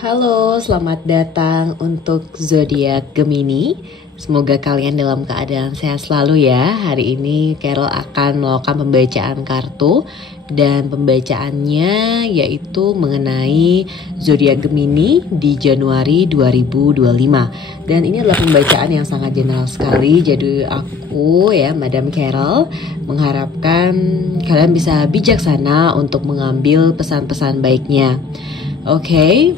Halo, selamat datang untuk zodiak Gemini. Semoga kalian dalam keadaan sehat selalu ya. Hari ini Carol akan melakukan pembacaan kartu dan pembacaannya yaitu mengenai zodiak Gemini di Januari 2025. Dan ini adalah pembacaan yang sangat general sekali. Jadi aku ya, Madam Carol, mengharapkan kalian bisa bijaksana untuk mengambil pesan-pesan baiknya. Oke.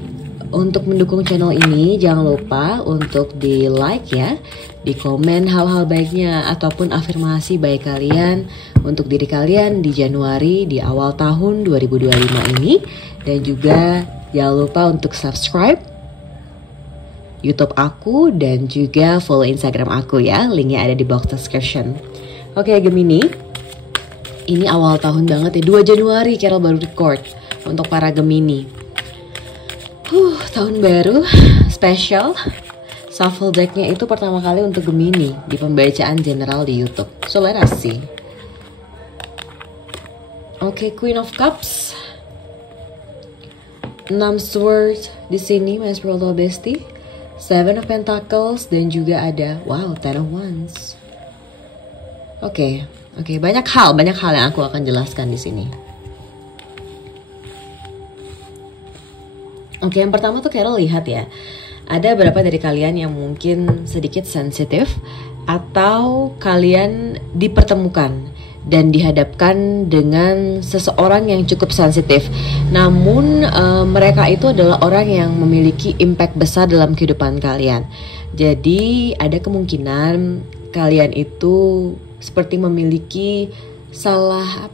Untuk mendukung channel ini jangan lupa untuk di like ya, di komen hal-hal baiknya ataupun afirmasi baik kalian untuk diri kalian di Januari di awal tahun 2025 ini. Dan juga jangan lupa untuk subscribe YouTube aku dan juga follow Instagram aku ya, linknya ada di box description. Oke Gemini, ini awal tahun banget ya, 2 Januari Carol baru record untuk para Gemini. Tahun baru spesial. Shuffle decknya itu pertama kali untuk Gemini di pembacaan general di YouTube. So let us see. Oke, Queen of Cups, 6 Swords di sini, my spiritual bestie, 7 of Pentacles dan juga ada wow 10 of Wands. Oke, banyak hal yang aku akan jelaskan di sini. Oke, yang pertama tuh Carol lihat ya, ada beberapa dari kalian yang mungkin sedikit sensitif atau kalian dipertemukan dan dihadapkan dengan seseorang yang cukup sensitif. Namun mereka itu adalah orang yang memiliki impact besar dalam kehidupan kalian. Jadi ada kemungkinan kalian itu seperti memiliki salah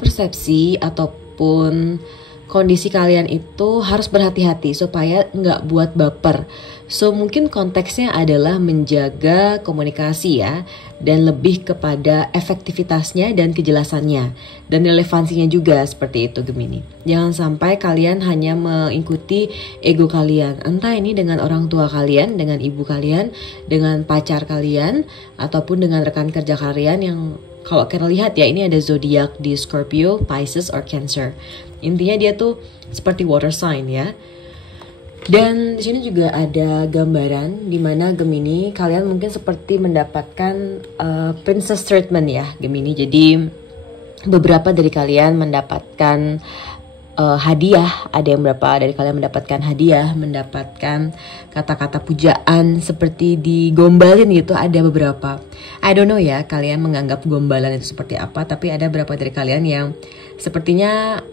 persepsi ataupun kondisi kalian itu harus berhati-hati supaya nggak buat baper. So mungkin konteksnya adalah menjaga komunikasi ya, dan lebih kepada efektivitasnya dan kejelasannya dan relevansinya juga seperti itu Gemini. Jangan sampai kalian hanya mengikuti ego kalian, entah ini dengan orang tua kalian, dengan ibu kalian, dengan pacar kalian, ataupun dengan rekan kerja kalian yang kalau kita lihat ya, ini ada zodiak di Scorpio, Pisces, or Cancer. Intinya dia tuh seperti water sign ya. Dan di sini juga ada gambaran di mana Gemini kalian mungkin seperti mendapatkan princess treatment ya Gemini. Jadi beberapa dari kalian mendapatkan hadiah, ada yang berapa dari kalian mendapatkan hadiah, mendapatkan kata-kata pujaan seperti digombalin gitu, ada beberapa. I don't know ya kalian menganggap gombalan itu seperti apa, tapi ada beberapa dari kalian yang sepertinya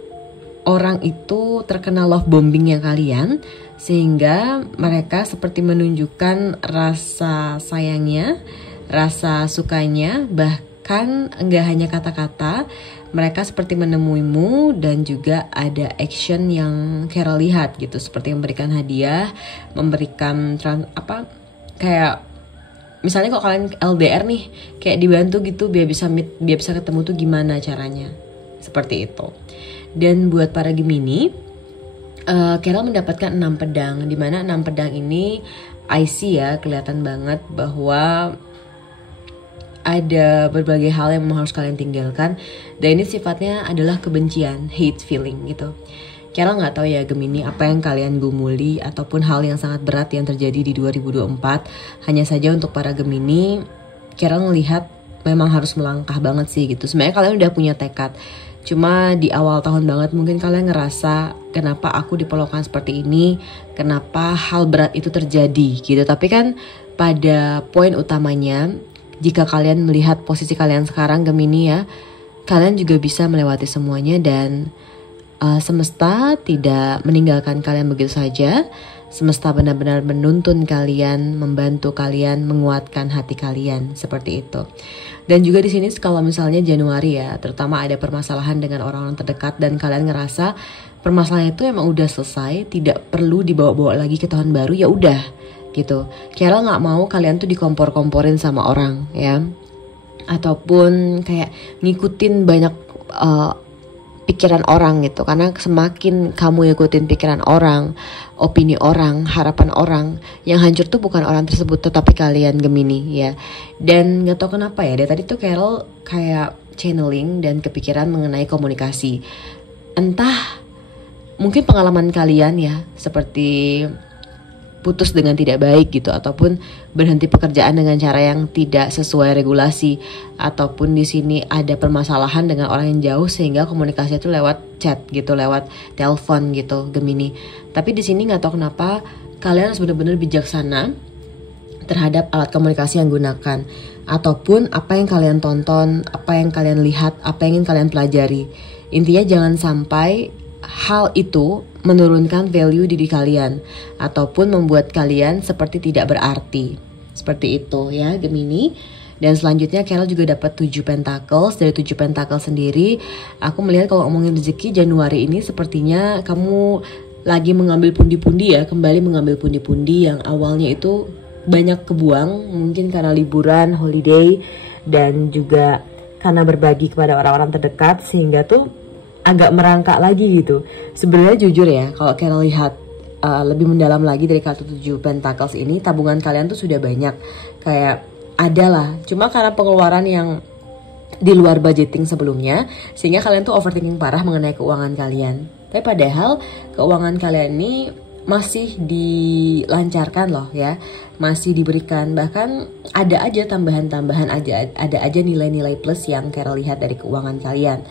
orang itu terkena love bombingnya kalian, sehingga mereka seperti menunjukkan rasa sayangnya, rasa sukanya, bahkan enggak hanya kata-kata. Mereka seperti menemuimu dan juga ada action yang Carol lihat gitu, seperti memberikan hadiah, memberikan kayak misalnya kalau kalian LDR nih, kayak dibantu gitu biar bisa ketemu tuh gimana caranya, seperti itu. Dan buat para Gemini, Carol mendapatkan 6 pedang, di mana 6 pedang ini I see ya, kelihatan banget bahwa ada berbagai hal yang harus kalian tinggalkan, dan ini sifatnya adalah kebencian, hate feeling gitu. Carol nggak tahu ya Gemini apa yang kalian gumuli ataupun hal yang sangat berat yang terjadi di 2024. Hanya saja untuk para Gemini, Carol ngelihat memang harus melangkah banget sih gitu. Sebenarnya kalian udah punya tekad, cuma di awal tahun banget mungkin kalian ngerasa kenapa aku diperlakukan seperti ini, kenapa hal berat itu terjadi gitu. Tapi kan pada poin utamanya, jika kalian melihat posisi kalian sekarang Gemini ya, kalian juga bisa melewati semuanya dan semesta tidak meninggalkan kalian begitu saja. Semesta benar-benar menuntun kalian, membantu kalian, menguatkan hati kalian seperti itu. Dan juga di sini kalau misalnya Januari ya, terutama ada permasalahan dengan orang-orang terdekat dan kalian ngerasa permasalahan itu emang udah selesai, tidak perlu dibawa-bawa lagi ke tahun baru, ya udah gitu. Carol nggak mau kalian tuh dikompor-komporin sama orang ya, ataupun kayak ngikutin banyak pikiran orang gitu. Karena semakin kamu ngikutin pikiran orang, opini orang, harapan orang, yang hancur tuh bukan orang tersebut tetapi kalian Gemini ya. Dan nggak tahu kenapa ya, dari tadi tuh Carol kayak channeling dan kepikiran mengenai komunikasi. Entah mungkin pengalaman kalian ya, seperti putus dengan tidak baik gitu, ataupun berhenti pekerjaan dengan cara yang tidak sesuai regulasi, ataupun di sini ada permasalahan dengan orang yang jauh sehingga komunikasi itu lewat chat gitu, lewat telepon gitu, Gemini. Tapi di sini nggak tahu kenapa kalian harus benar-benar bijaksana terhadap alat komunikasi yang gunakan, ataupun apa yang kalian tonton, apa yang kalian lihat, apa yang ingin kalian pelajari. Intinya jangan sampai hal itu menurunkan value diri kalian ataupun membuat kalian seperti tidak berarti. Seperti itu ya Gemini. Dan selanjutnya Carol juga dapat 7 pentacles. Dari 7 pentacles sendiri, aku melihat kalau ngomongin rezeki Januari ini sepertinya kamu lagi mengambil pundi-pundi ya, kembali mengambil pundi-pundi yang awalnya itu banyak kebuang, mungkin karena liburan, holiday, dan juga karena berbagi kepada orang-orang terdekat, sehingga tuh agak merangkak lagi gitu. Sebenarnya jujur ya, kalau Carol lihat lebih mendalam lagi dari kartu 7 pentacles ini, tabungan kalian tuh sudah banyak, kayak ada lah. Cuma karena pengeluaran yang di luar budgeting sebelumnya, sehingga kalian tuh overthinking parah mengenai keuangan kalian. Tapi padahal keuangan kalian ini masih dilancarkan loh ya, masih diberikan, bahkan ada aja tambahan-tambahan, ada aja nilai-nilai plus yang Carol lihat dari keuangan kalian.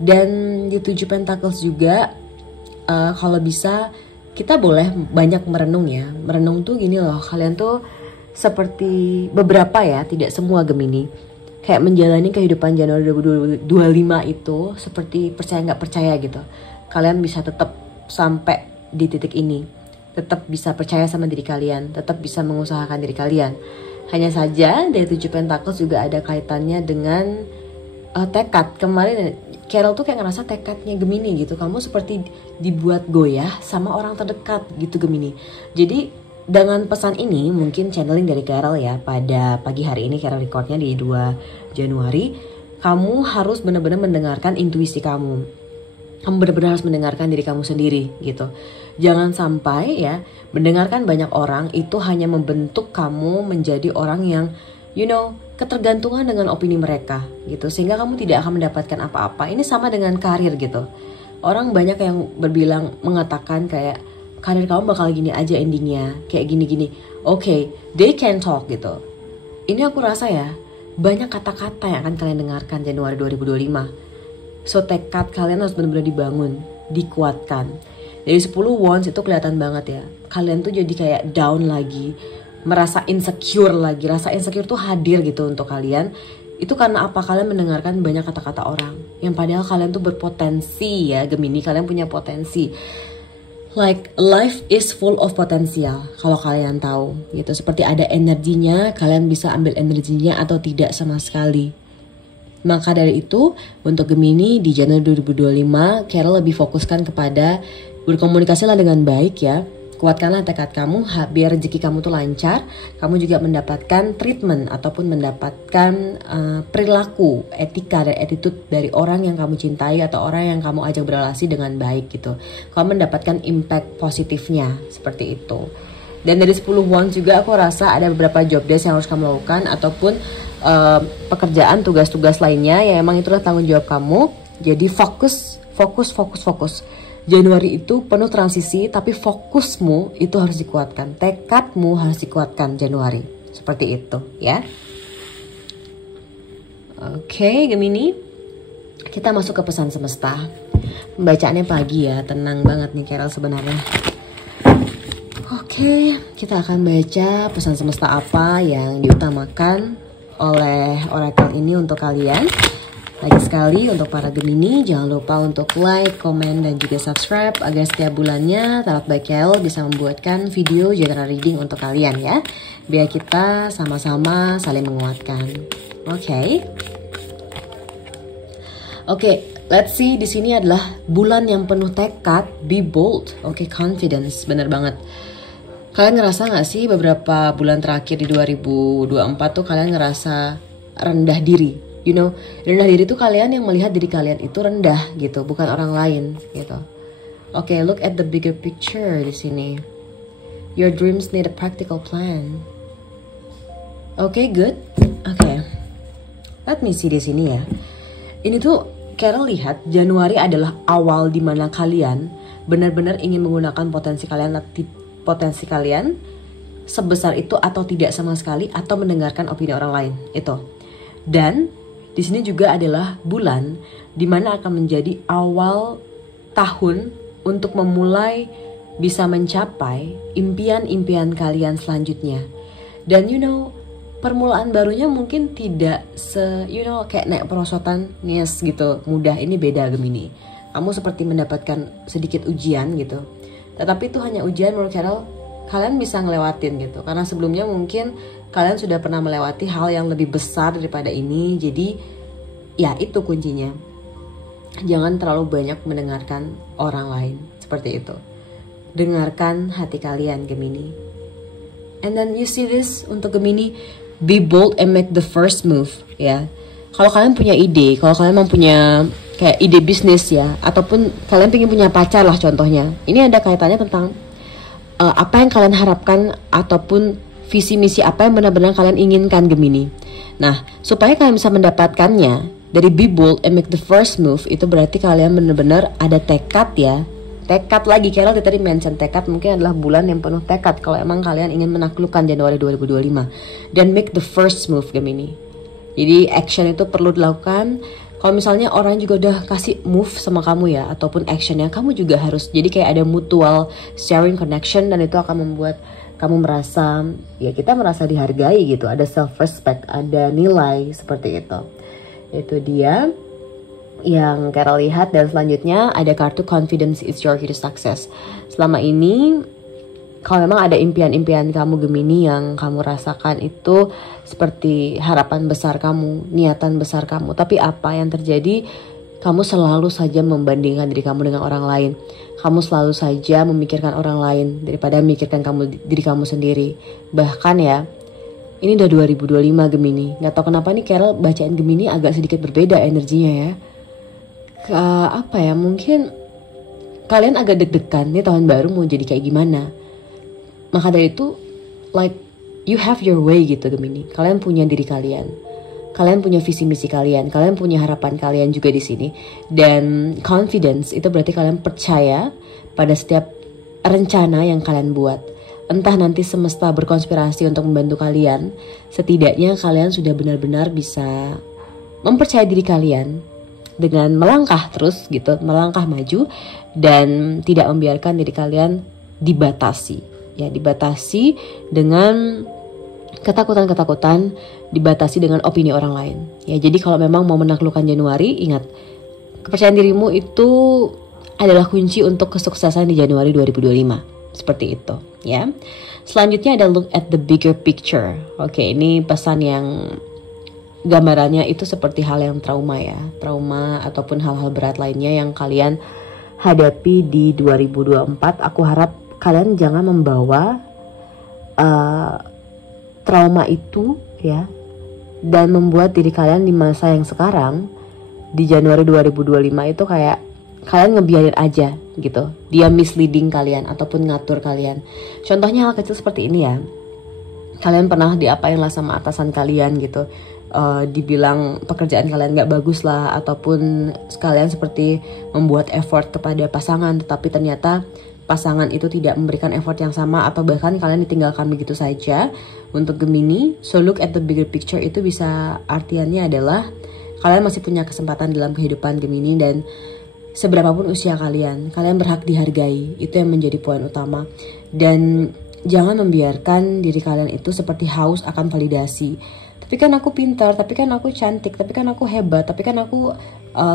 Dan di 7 pentacles juga kalau bisa kita boleh banyak merenung ya. Merenung tuh gini loh, kalian tuh seperti beberapa ya, tidak semua Gemini, kayak menjalani kehidupan Januari 2025 itu seperti percaya nggak percaya gitu. Kalian bisa tetap sampai di titik ini, tetap bisa percaya sama diri kalian, tetap bisa mengusahakan diri kalian. Hanya saja dari 7 pentacles juga ada kaitannya dengan tekad. Kemarin Carol tuh kayak ngerasa tekadnya Gemini gitu, kamu seperti dibuat goyah sama orang terdekat gitu Gemini. Jadi dengan pesan ini mungkin channeling dari Carol ya, pada pagi hari ini Carol recordnya di 2 Januari, kamu harus benar-benar mendengarkan intuisi kamu. Kamu benar-benar harus mendengarkan diri kamu sendiri gitu. Jangan sampai ya mendengarkan banyak orang itu hanya membentuk kamu menjadi orang yang ketergantungan dengan opini mereka gitu, sehingga kamu tidak akan mendapatkan apa-apa. Ini sama dengan karir gitu. Orang banyak yang mengatakan kayak karir kamu bakal gini aja endingnya, kayak gini-gini. Oke, they can talk gitu. Ini aku rasa ya, banyak kata-kata yang akan kalian dengarkan Januari 2025. So tekad kalian harus benar-benar dibangun, dikuatkan. Dari 10 wands itu kelihatan banget ya, kalian tuh jadi kayak down lagi, merasa insecure lagi. Rasa insecure tuh hadir gitu untuk kalian. Itu karena apa? Kalian mendengarkan banyak kata-kata orang yang padahal kalian tuh berpotensi ya Gemini. Kalian punya potensi. Like life is full of potensial kalau kalian tahu gitu. Seperti ada energinya, kalian bisa ambil energinya atau tidak sama sekali. Maka dari itu untuk Gemini di Januari 2025, Carol lebih fokuskan kepada berkomunikasilah dengan baik ya. Kuatkanlah tekad kamu biar rezeki kamu tuh lancar. Kamu juga mendapatkan treatment ataupun mendapatkan perilaku, etika dan attitude dari orang yang kamu cintai atau orang yang kamu ajak berrelasi dengan baik gitu. Kamu mendapatkan impact positifnya seperti itu. Dan dari 10 wands juga aku rasa ada beberapa job desk yang harus kamu lakukan, ataupun pekerjaan, tugas-tugas lainnya ya, emang itulah tanggung jawab kamu. Jadi fokus. Januari itu penuh transisi, tapi fokusmu itu harus dikuatkan, tekadmu harus dikuatkan Januari, seperti itu ya. Oke Gemini, kita masuk ke pesan semesta. Pembacaannya pagi ya, tenang banget nih Carol sebenarnya. Oke, kita akan baca pesan semesta apa yang diutamakan oleh oracle ini untuk kalian. Lagi sekali untuk para Gemini, jangan lupa untuk like, komen, dan juga subscribe agar setiap bulannya Tarot by Carol bisa membuatkan video general reading untuk kalian ya. Biar kita sama-sama saling menguatkan. Oke, let's see, di sini adalah bulan yang penuh tekad, be bold. Confidence, bener banget. Kalian ngerasa gak sih beberapa bulan terakhir di 2024 tuh kalian ngerasa rendah diri? Rendah diri tuh kalian yang melihat diri kalian itu rendah gitu, bukan orang lain gitu. Look at the bigger picture di sini. Your dreams need a practical plan. Good. Let me see di sini ya. Ini tuh Carol lihat Januari adalah awal dimana kalian benar-benar ingin menggunakan potensi kalian sebesar itu atau tidak sama sekali, atau mendengarkan opini orang lain itu. Dan di sini juga adalah bulan dimana akan menjadi awal tahun untuk memulai bisa mencapai impian-impian kalian selanjutnya. Dan permulaan barunya mungkin tidak kayak naik perosotan yes gitu mudah. Ini beda Gemini. Kamu seperti mendapatkan sedikit ujian gitu. Tetapi itu hanya ujian menurut Carol, kalian bisa ngelewatin gitu. Karena sebelumnya mungkin kalian sudah pernah melewati hal yang lebih besar daripada ini. Jadi ya itu kuncinya. Jangan terlalu banyak mendengarkan orang lain. Seperti itu. Dengarkan hati kalian Gemini. And then you see this untuk Gemini, be bold and make the first move ya. Kalau kalian punya ide, kalau kalian mau punya kayak ide bisnis ya, ataupun kalian pengen punya pacar lah contohnya. Ini ada kaitannya tentang apa yang kalian harapkan ataupun visi misi apa yang benar-benar kalian inginkan Gemini. Nah, supaya kalian bisa mendapatkannya dari be bold and make the first move, itu berarti kalian benar-benar ada tekad ya. Tekad lagi, Carol tadi mention tekad mungkin adalah bulan yang penuh tekad kalau emang kalian ingin menaklukkan Januari 2025. Dan make the first move Gemini. Jadi action itu perlu dilakukan. Kalau misalnya orang juga udah kasih move sama kamu ya, ataupun actionnya, kamu juga harus. Jadi kayak ada mutual sharing connection, dan itu akan membuat kamu merasa, ya kita merasa dihargai gitu. Ada self respect, ada nilai seperti itu. Itu dia yang Carol lihat. Dan selanjutnya ada kartu confidence is your key to success. Selama ini kalau memang ada impian-impian kamu Gemini yang kamu rasakan itu seperti harapan besar kamu, niatan besar kamu, tapi apa yang terjadi, kamu selalu saja membandingkan diri kamu dengan orang lain. Kamu selalu saja memikirkan orang lain daripada memikirkan diri kamu sendiri. Bahkan ya, ini udah 2025 Gemini. Gak tau kenapa nih Carol bacaan Gemini agak sedikit berbeda energinya ya. Mungkin kalian agak deg-degan nih tahun baru mau jadi kayak gimana. Maka dari itu, like you have your way gitu Gemini. Kalian punya diri kalian. Kalian punya visi misi kalian. Kalian punya harapan kalian juga di sini. Dan confidence itu berarti kalian percaya pada setiap rencana yang kalian buat. Entah nanti semesta berkonspirasi untuk membantu kalian, setidaknya kalian sudah benar-benar bisa mempercayai diri kalian dengan melangkah terus gitu, melangkah maju dan tidak membiarkan diri kalian dibatasi. Ya, dibatasi dengan ketakutan-ketakutan, dibatasi dengan opini orang lain. Ya, jadi kalau memang mau menaklukkan Januari, ingat, kepercayaan dirimu itu adalah kunci untuk kesuksesan di Januari 2025. Seperti itu, ya. Selanjutnya ada look at the bigger picture. Oke, ini pesan yang gambarannya itu seperti hal yang trauma ya. Trauma ataupun hal-hal berat lainnya yang kalian hadapi di 2024. Aku harap kalian jangan membawa trauma itu ya, dan membuat diri kalian di masa yang sekarang di Januari 2025 itu kayak kalian ngebiarin aja gitu. Dia misleading kalian ataupun ngatur kalian. Contohnya hal kecil seperti ini ya. Kalian pernah diapain lah sama atasan kalian gitu. Dibilang pekerjaan kalian gak bagus lah, ataupun sekalian seperti membuat effort kepada pasangan, tetapi ternyata pasangan itu tidak memberikan effort yang sama, atau bahkan kalian ditinggalkan begitu saja. Untuk Gemini, so look at the bigger picture itu bisa artiannya adalah kalian masih punya kesempatan dalam kehidupan Gemini, dan seberapapun usia kalian berhak dihargai. Itu yang menjadi poin utama. Dan jangan membiarkan diri kalian itu seperti haus akan validasi. Tapi kan aku pintar, tapi kan aku cantik, tapi kan aku hebat, tapi kan aku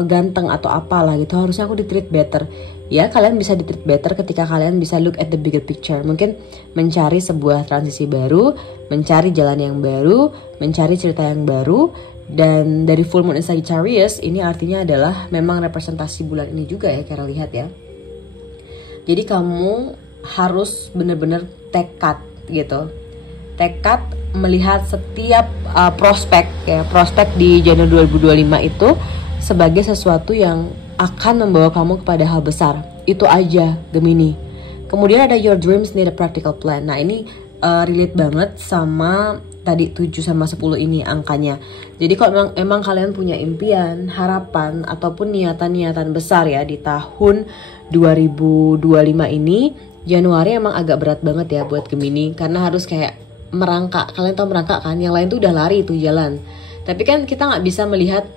ganteng atau apalah gitu. Harusnya aku di-treat better. Ya, kalian bisa di-treat better ketika kalian bisa look at the bigger picture. Mungkin mencari sebuah transisi baru, mencari jalan yang baru, mencari cerita yang baru. Dan dari full moon in Sagittarius, ini artinya adalah memang representasi bulan ini juga ya, Kira lihat ya. Jadi kamu harus benar-benar tekad gitu. Tekad melihat setiap prospek di Januari 2025 itu sebagai sesuatu yang akan membawa kamu kepada hal besar. Itu aja Gemini. Kemudian ada your dreams need a practical plan. Nah, ini relate banget sama tadi 7 sama 10 ini angkanya. Jadi kalau emang kalian punya impian, harapan ataupun niatan-niatan besar ya di tahun 2025 ini, Januari emang agak berat banget ya buat Gemini karena harus kayak merangkak. Kalian tahu merangkak kan? Yang lain tuh udah lari tuh jalan. Tapi kan kita nggak bisa melihat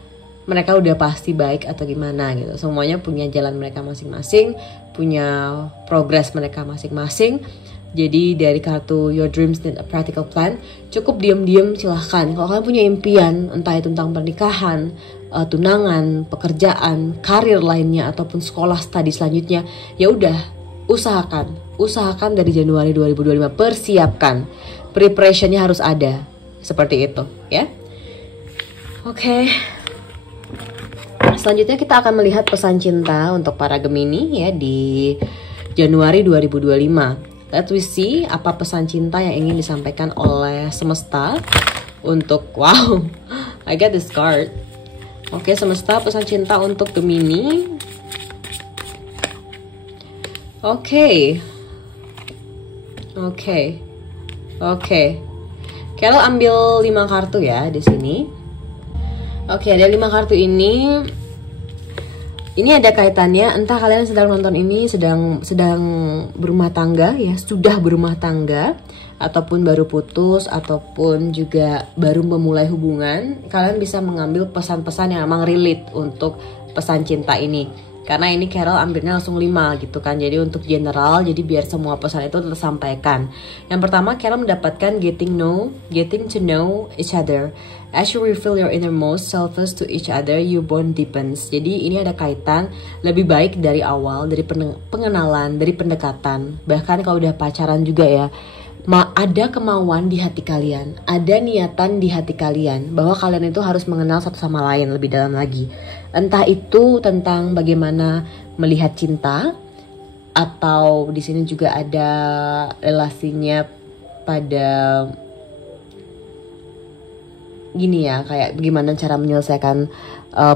mereka udah pasti baik atau gimana gitu. Semuanya punya jalan mereka masing-masing, punya progres mereka masing-masing. Jadi dari kartu Your Dreams Need a Practical Plan, cukup diam-diam silahkan. Kalau kalian punya impian, entah itu tentang pernikahan, tunangan, pekerjaan, karir lainnya, ataupun sekolah studi selanjutnya, ya udah usahakan dari Januari 2025, persiapkan. Preparationnya harus ada, seperti itu ya. Oke. Selanjutnya kita akan melihat pesan cinta untuk para Gemini ya di Januari 2025. Let we see apa pesan cinta yang ingin disampaikan oleh semesta untuk I get this card. Oke, semesta pesan cinta untuk Gemini. Oke. Carol ambil 5 kartu ya di sini. Oke, ada 5 kartu ini. Ini ada kaitannya, entah kalian sedang nonton ini sedang berumah tangga ya, sudah berumah tangga, ataupun baru putus, ataupun juga baru memulai hubungan. Kalian bisa mengambil pesan-pesan yang memang relate untuk pesan cinta ini. Karena ini Carol ambilnya langsung 5 gitu kan. Jadi untuk general, jadi biar semua pesan itu tersampaikan. Yang pertama, Carol mendapatkan getting to know each other. As you reveal your innermost selves to each other, your bond deepens. Jadi ini ada kaitan lebih baik dari awal, dari pengenalan, dari pendekatan. Bahkan kalau udah pacaran juga ya, ada kemauan di hati kalian, ada niatan di hati kalian bahwa kalian itu harus mengenal satu sama lain lebih dalam lagi. Entah itu tentang bagaimana melihat cinta, atau di sini juga ada relasinya pada gini ya, kayak bagaimana cara menyelesaikan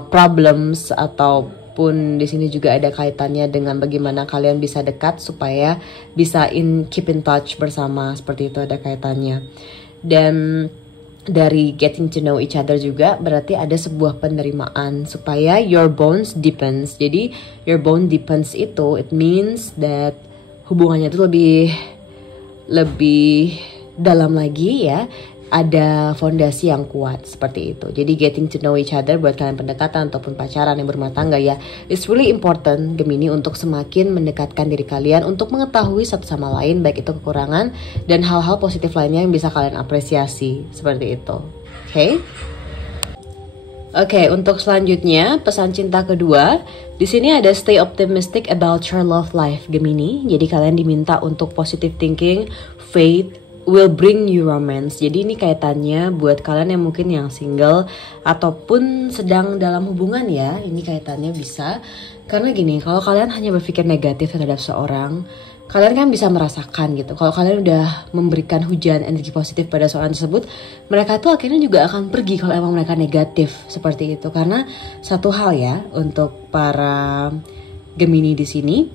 problems, ataupun di sini juga ada kaitannya dengan bagaimana kalian bisa dekat supaya bisa keep in touch bersama, seperti itu ada kaitannya. Dan dari getting to know each other juga berarti ada sebuah penerimaan supaya your bonds deepens. Jadi your bond deepens itu it means that hubungannya itu lebih dalam lagi ya. Ada fondasi yang kuat seperti itu. Jadi getting to know each other buat kalian pendekatan ataupun pacaran yang berumah tangga ya, it's really important Gemini untuk semakin mendekatkan diri kalian untuk mengetahui satu sama lain, baik itu kekurangan dan hal-hal positif lainnya yang bisa kalian apresiasi seperti itu. Oke, untuk selanjutnya pesan cinta kedua di sini ada stay optimistic about your love life Gemini. Jadi kalian diminta untuk positive thinking, faith will bring you romance. Jadi ini kaitannya buat kalian yang mungkin yang single ataupun sedang dalam hubungan ya. Ini kaitannya bisa karena gini, kalau kalian hanya berpikir negatif terhadap seorang, kalian kan bisa merasakan gitu. Kalau kalian udah memberikan hujan energi positif pada seorang tersebut, mereka tuh akhirnya juga akan pergi kalau emang mereka negatif seperti itu. Karena satu hal ya untuk para Gemini di sini,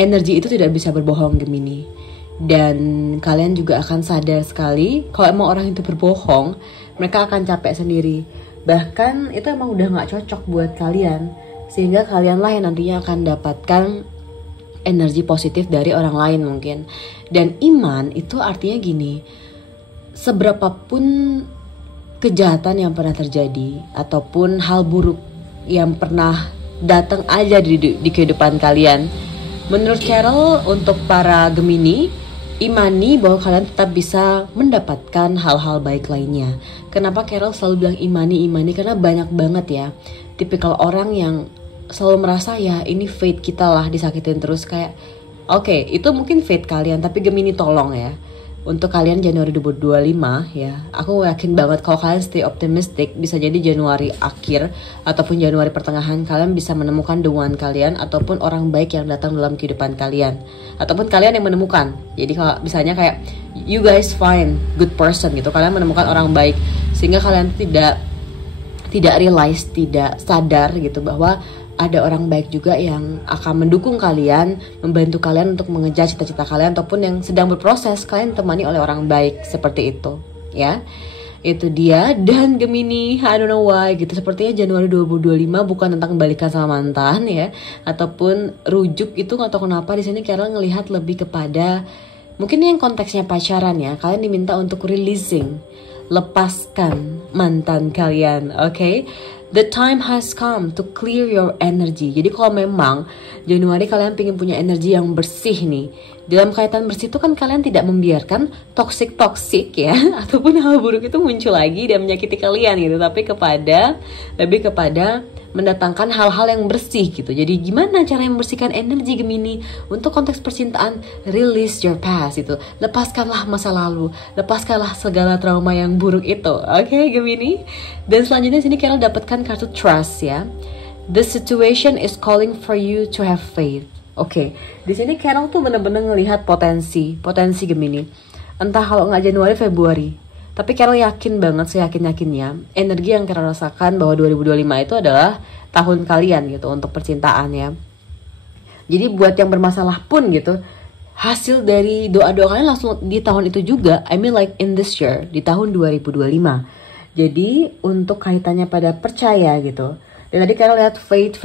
energi itu tidak bisa berbohong Gemini. Dan kalian juga akan sadar sekali kalau emang orang itu berbohong, mereka akan capek sendiri. Bahkan itu emang udah gak cocok buat kalian, sehingga kalianlah yang nantinya akan dapatkan energi positif dari orang lain mungkin. Dan iman itu artinya gini, seberapapun kejahatan yang pernah terjadi ataupun hal buruk yang pernah datang aja di kehidupan kalian, menurut Carol untuk para Gemini, imani bahwa kalian tetap bisa mendapatkan hal-hal baik lainnya. Kenapa Carol selalu bilang imani? Karena banyak banget ya tipikal orang yang selalu merasa ya ini fate kita lah disakitin terus. Kayak oke, itu mungkin fate kalian, tapi Gemini tolong ya, untuk kalian Januari 2025 ya, aku yakin banget kalau kalian stay optimistic, bisa jadi Januari akhir ataupun Januari pertengahan kalian bisa menemukan the one kalian ataupun orang baik yang datang dalam kehidupan kalian, ataupun kalian yang menemukan. Jadi kalau misalnya kayak you guys find good person gitu, kalian menemukan orang baik sehingga kalian tidak realize, tidak sadar gitu bahwa ada orang baik juga yang akan mendukung kalian, membantu kalian untuk mengejar cita-cita kalian, ataupun yang sedang berproses, kalian ditemani oleh orang baik seperti itu, ya. Itu dia. Dan Gemini, I don't know why gitu, sepertinya Januari 2025 bukan tentang balikan sama mantan ya, ataupun rujuk itu nggak tahu kenapa di sini Carol ngelihat lebih kepada mungkin yang konteksnya pacaran ya, kalian diminta untuk releasing, lepaskan mantan kalian, oke? The time has come to clear your energy. Jadi kalau memang Januari kalian pengen punya energi yang bersih nih, dalam kaitan bersih itu kan kalian tidak membiarkan toxic ya ataupun hal buruk itu muncul lagi dan menyakiti kalian gitu, tapi lebih kepada mendatangkan hal-hal yang bersih gitu. Jadi gimana cara membersihkan energi Gemini untuk konteks percintaan? Release your past itu, lepaskanlah masa lalu, lepaskanlah segala trauma yang buruk itu, oke Gemini. Dan selanjutnya sini Carol dapatkan kartu trust ya. The situation is calling for you to have faith. Oke, di sini Carol tuh bener-bener ngelihat potensi Gemini. Entah kalau nggak Januari, Februari. Tapi Carol yakin banget, seyakin-yakinnya, energi yang Carol rasakan bahwa 2025 itu adalah tahun kalian gitu untuk percintaan ya. Jadi buat yang bermasalah pun gitu, hasil dari doa-doa kalian langsung di tahun itu juga. I mean like in this year, di tahun 2025. Jadi untuk kaitannya pada percaya gitu. Dan tadi Carol lihat faith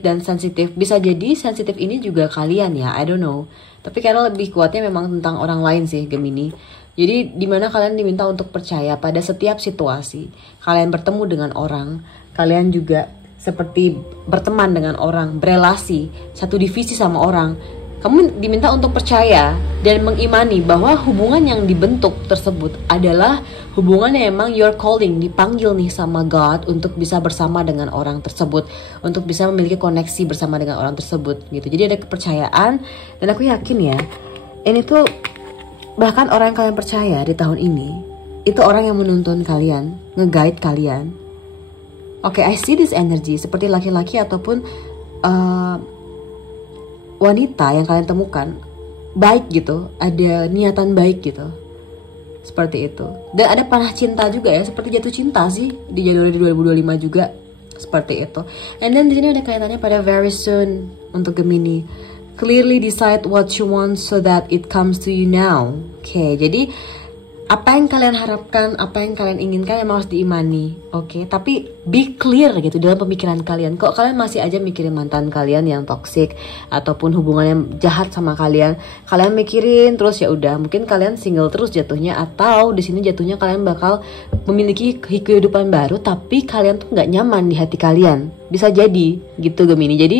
dan sensitif. Bisa jadi sensitif ini juga kalian ya, I don't know. Tapi Carol lebih kuatnya memang tentang orang lain sih Gemini. Jadi dimana kalian diminta untuk percaya pada setiap situasi. Kalian bertemu dengan orang, kalian juga seperti berteman dengan orang, berelasi, satu divisi sama orang. Kamu diminta untuk percaya dan mengimani bahwa hubungan yang dibentuk tersebut adalah hubungan yang emang your calling, dipanggil nih sama God untuk bisa bersama dengan orang tersebut, untuk bisa memiliki koneksi bersama dengan orang tersebut gitu. Jadi ada kepercayaan, dan aku yakin ya, ini tuh bahkan orang yang kalian percaya di tahun ini, itu orang yang menuntun kalian, nge-guide kalian. Oke, I see this energy seperti laki-laki ataupun wanita yang kalian temukan baik gitu, ada niatan baik gitu, seperti itu. Dan ada panah cinta juga ya, seperti jatuh cinta sih di Januari 2025 juga, seperti itu. And then di sini ada kaitannya pada very soon untuk Gemini. Clearly decide what you want so that it comes to you now. Oke, jadi apa yang kalian harapkan, apa yang kalian inginkan emang harus diimani, oke? Tapi be clear gitu dalam pemikiran kalian. Kok kalian masih aja mikirin mantan kalian yang toxic ataupun hubungan yang jahat sama kalian mikirin terus, ya udah, mungkin kalian single terus jatuhnya, atau di sini jatuhnya kalian bakal memiliki kehidupan baru tapi kalian tuh nggak nyaman di hati kalian. Bisa jadi gitu Gemini. Jadi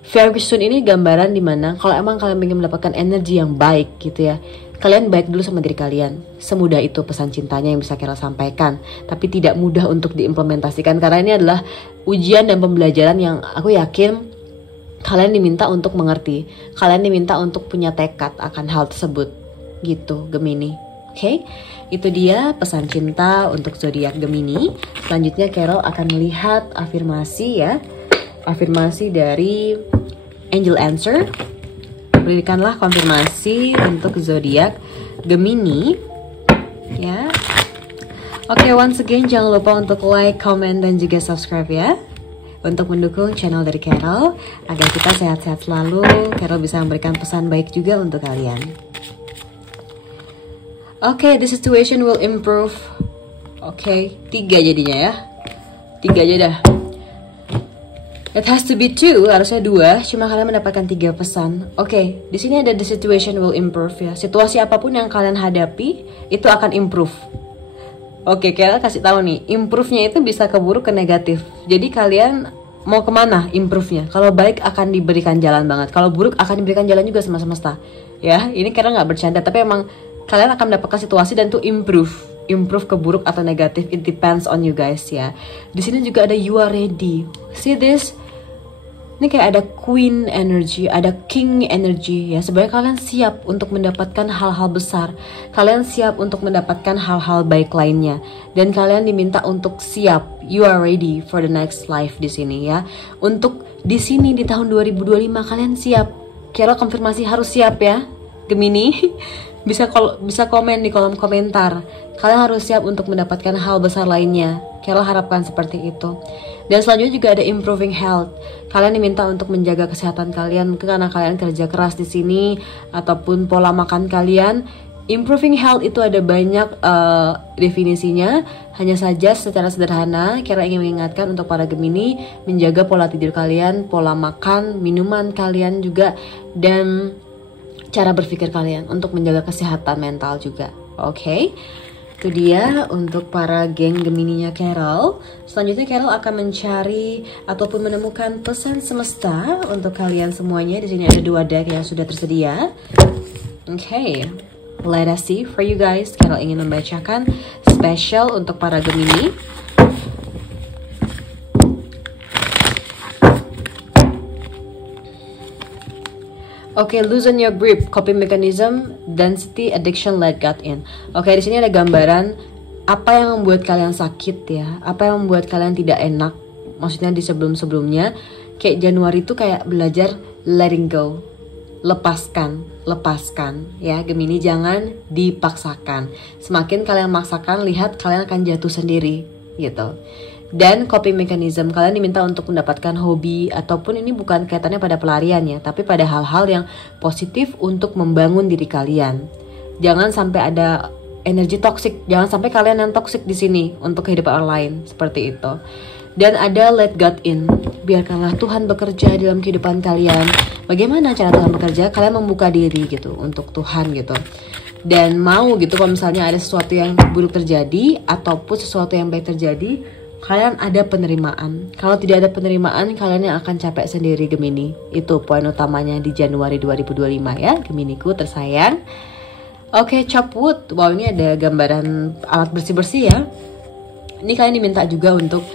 very soon ini gambaran dimana kalau emang kalian ingin mendapatkan energi yang baik gitu ya, kalian baik dulu sama diri kalian. Semudah itu pesan cintanya yang bisa Carol sampaikan. Tapi tidak mudah untuk diimplementasikan, karena ini adalah ujian dan pembelajaran yang aku yakin kalian diminta untuk mengerti. Kalian diminta untuk punya tekad akan hal tersebut. Gitu Gemini. Oke, itu dia pesan cinta untuk zodiak Gemini. Selanjutnya Carol akan melihat afirmasi ya. Afirmasi dari Angel Answer. Berikanlah konfirmasi untuk zodiak Gemini ya. Oke, once again jangan lupa untuk like, comment, dan juga subscribe ya, untuk mendukung channel dari Carol agar kita sehat-sehat selalu. Carol bisa memberikan pesan baik juga untuk kalian. Oke, the situation will improve. Oke, 3 jadinya ya, 3 aja dah. It has to be 2, harusnya 2, cuma kalian mendapatkan 3 pesan. Oke, di sini ada the situation will improve ya. Situasi apapun yang kalian hadapi itu akan improve. Oke, Carol kasih tahu nih, improve-nya itu bisa ke buruk ke negatif. Jadi kalian mau kemana improve-nya? Kalau baik akan diberikan jalan banget, kalau buruk akan diberikan jalan juga sama semesta. Ya, ini Carol nggak bercanda, tapi emang kalian akan mendapatkan situasi dan tuh improve ke buruk atau negatif, it depends on you guys ya. Di sini juga ada you are ready. See this? Ini kayak ada queen energy, ada king energy ya. Sebenarnya kalian siap untuk mendapatkan hal-hal besar. Kalian siap untuk mendapatkan hal-hal baik lainnya. Dan kalian diminta untuk siap. You are ready for the next life di sini ya. Untuk di sini di tahun 2025 kalian siap. Carol konfirmasi harus siap ya. Gemini, bisa komen di kolom komentar. Kalian harus siap untuk mendapatkan hal besar lainnya. Carol harapkan seperti itu. Dan selanjutnya juga ada improving health. Kalian diminta untuk menjaga kesehatan kalian, mungkin karena kalian kerja keras di sini ataupun pola makan kalian. Improving health itu ada banyak definisinya. Hanya saja secara sederhana, Carol ingin mengingatkan untuk para Gemini menjaga pola tidur kalian, pola makan, minuman kalian juga, dan cara berpikir kalian untuk menjaga kesehatan mental juga. Oke? Itu dia untuk para geng Gemininya Carol. Selanjutnya Carol akan mencari ataupun menemukan pesan semesta untuk kalian semuanya. Di sini ada 2 deck yang sudah tersedia. Oke. Let us see for you guys. Carol ingin membacakan special untuk para Gemini. Oke, loosen your grip, coping mechanism, density, addiction, let God in. Oke, di sini ada gambaran apa yang membuat kalian sakit ya, apa yang membuat kalian tidak enak. Maksudnya di sebelum-sebelumnya, kayak Januari itu kayak belajar letting go, lepaskan ya. Gemini, jangan dipaksakan. Semakin kalian memaksakan, lihat kalian akan jatuh sendiri gitu. Dan coping mechanism, kalian diminta untuk mendapatkan hobi, ataupun ini bukan kaitannya pada pelarian ya, tapi pada hal-hal yang positif untuk membangun diri kalian. Jangan sampai ada energi toksik, jangan sampai kalian yang toksik di sini untuk kehidupan orang lain, seperti itu. Dan ada let God in, biarkanlah Tuhan bekerja dalam kehidupan kalian. Bagaimana cara Tuhan bekerja? Kalian membuka diri gitu untuk Tuhan gitu. Dan mau gitu kalau misalnya ada sesuatu yang buruk terjadi ataupun sesuatu yang baik terjadi, kalian ada penerimaan. Kalau tidak ada penerimaan, kalian yang akan capek sendiri Gemini. Itu poin utamanya di Januari 2025 ya, Geminiku tersayang. Oke, chop wood. Wow, ini ada gambaran alat bersih-bersih ya. Ini kalian diminta juga untuk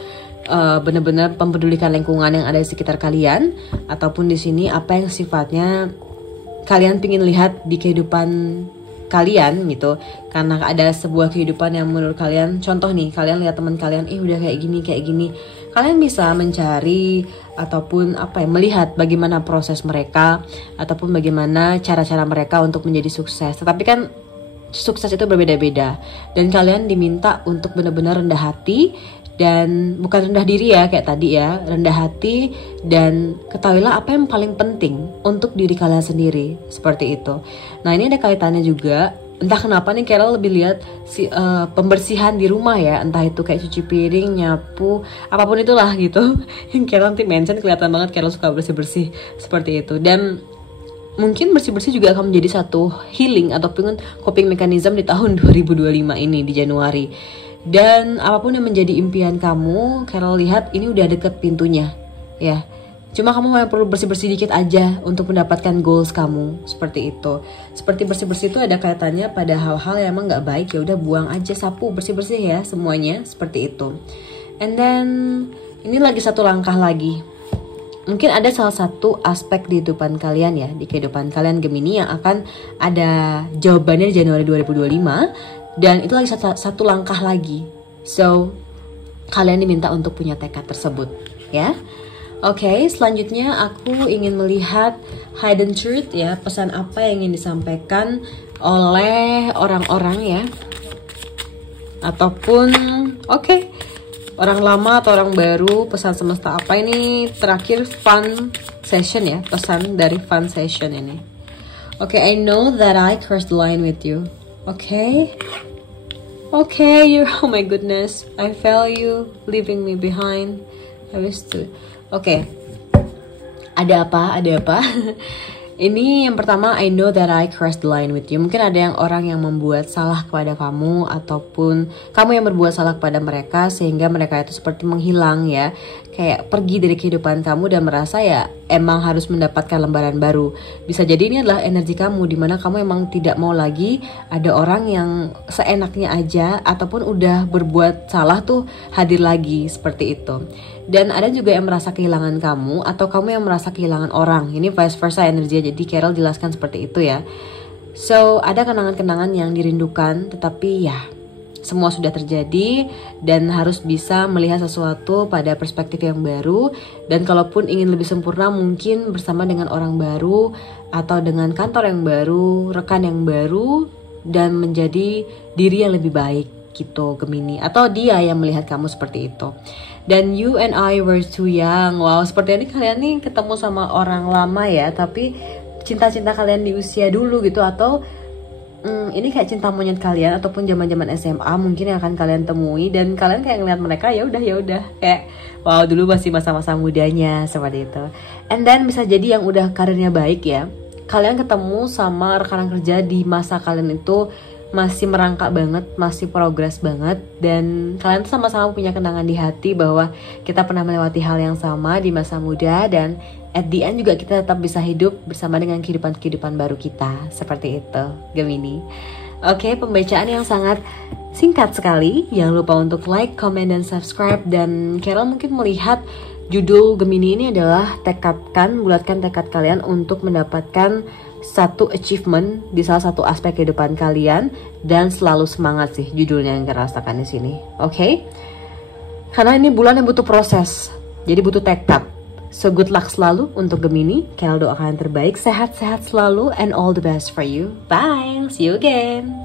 benar-benar mempedulikan lingkungan yang ada di sekitar kalian, ataupun di sini apa yang sifatnya kalian pingin lihat di kehidupan kalian gitu. Karena ada sebuah kehidupan yang menurut kalian, contoh nih, kalian lihat teman kalian udah kayak gini, kalian bisa mencari ataupun melihat bagaimana proses mereka ataupun bagaimana cara-cara mereka untuk menjadi sukses. Tetapi kan sukses itu berbeda-beda, dan kalian diminta untuk benar-benar rendah hati, dan bukan rendah diri ya kayak tadi ya, rendah hati, dan ketahuilah apa yang paling penting untuk diri kalian sendiri, seperti itu. Nah, ini ada kaitannya juga, entah kenapa nih Carol lebih lihat pembersihan di rumah ya, entah itu kayak cuci piring, nyapu, apapun itulah gitu. Yang Carol nanti mention, kelihatan banget Carol suka bersih-bersih seperti itu. Dan mungkin bersih-bersih juga akan menjadi satu healing ataupun coping mechanism di tahun 2025 ini di Januari. Dan apapun yang menjadi impian kamu, Carol lihat ini udah deket pintunya ya. Cuma kamu hanya perlu bersih-bersih dikit aja untuk mendapatkan goals kamu, seperti itu. Seperti bersih-bersih itu ada kaitannya pada hal-hal yang emang gak baik, ya udah buang aja, sapu, bersih-bersih ya semuanya, seperti itu. And then ini lagi satu langkah lagi. Mungkin ada salah satu aspek di kehidupan kalian ya, di kehidupan kalian Gemini yang akan ada jawabannya di Januari 2025. Dan itu lagi satu langkah lagi. So, kalian diminta untuk punya tekad tersebut ya. Oke, selanjutnya aku ingin melihat hidden truth ya. Pesan apa yang ingin disampaikan oleh orang-orang ya, ataupun orang lama atau orang baru. Pesan semesta apa ini? Terakhir fun session ya, pesan dari fun session ini. Oke, I know that I crossed the line with you. Okay, you're, oh my goodness, I felt you leaving me behind. I wish to. Ada apa? Ini yang pertama, I know that I crossed the line with you. Mungkin ada yang orang yang membuat salah kepada kamu, ataupun kamu yang berbuat salah kepada mereka, sehingga mereka itu seperti menghilang ya, kayak pergi dari kehidupan kamu dan merasa ya emang harus mendapatkan lembaran baru. Bisa jadi ini adalah energi kamu, dimana kamu emang tidak mau lagi ada orang yang seenaknya aja ataupun udah berbuat salah tuh hadir lagi, seperti itu. Dan ada juga yang merasa kehilangan kamu, atau kamu yang merasa kehilangan orang. Ini vice versa energinya, jadi Carol jelaskan seperti itu ya. So, ada kenangan-kenangan yang dirindukan, tetapi ya semua sudah terjadi dan harus bisa melihat sesuatu pada perspektif yang baru. Dan kalaupun ingin lebih sempurna, mungkin bersama dengan orang baru atau dengan kantor yang baru, rekan yang baru, dan menjadi diri yang lebih baik gitu Gemini. Atau dia yang melihat kamu seperti itu. Dan you and I were too young. Wow, seperti ini kalian nih ketemu sama orang lama ya, tapi cinta-cinta kalian di usia dulu gitu, atau ini kayak cinta monyet kalian ataupun zaman-zaman SMA mungkin yang akan kalian temui, dan kalian kayak ngeliat mereka ya udah kayak wow, dulu masih masa-masa mudanya seperti itu. And then bisa jadi yang udah karirnya baik ya, kalian ketemu sama rekan kerja di masa kalian itu masih merangkak banget, masih progres banget, dan kalian tuh sama-sama punya kenangan di hati bahwa kita pernah melewati hal yang sama di masa muda, dan at the end juga kita tetap bisa hidup bersama dengan kehidupan baru kita. Seperti itu Gemini. Oke, pembacaan yang sangat singkat sekali. Jangan lupa untuk like, comment, dan subscribe. Dan Carol mungkin melihat judul Gemini ini adalah bulatkan tekad kalian untuk mendapatkan satu achievement di salah satu aspek kehidupan kalian, dan selalu semangat sih judulnya yang kita rasakan di sini. Oke? Karena ini bulan yang butuh proses, jadi butuh tekad. So good luck selalu untuk Gemini. Carol doakan yang terbaik, sehat-sehat selalu, and all the best for you. Bye, see you again.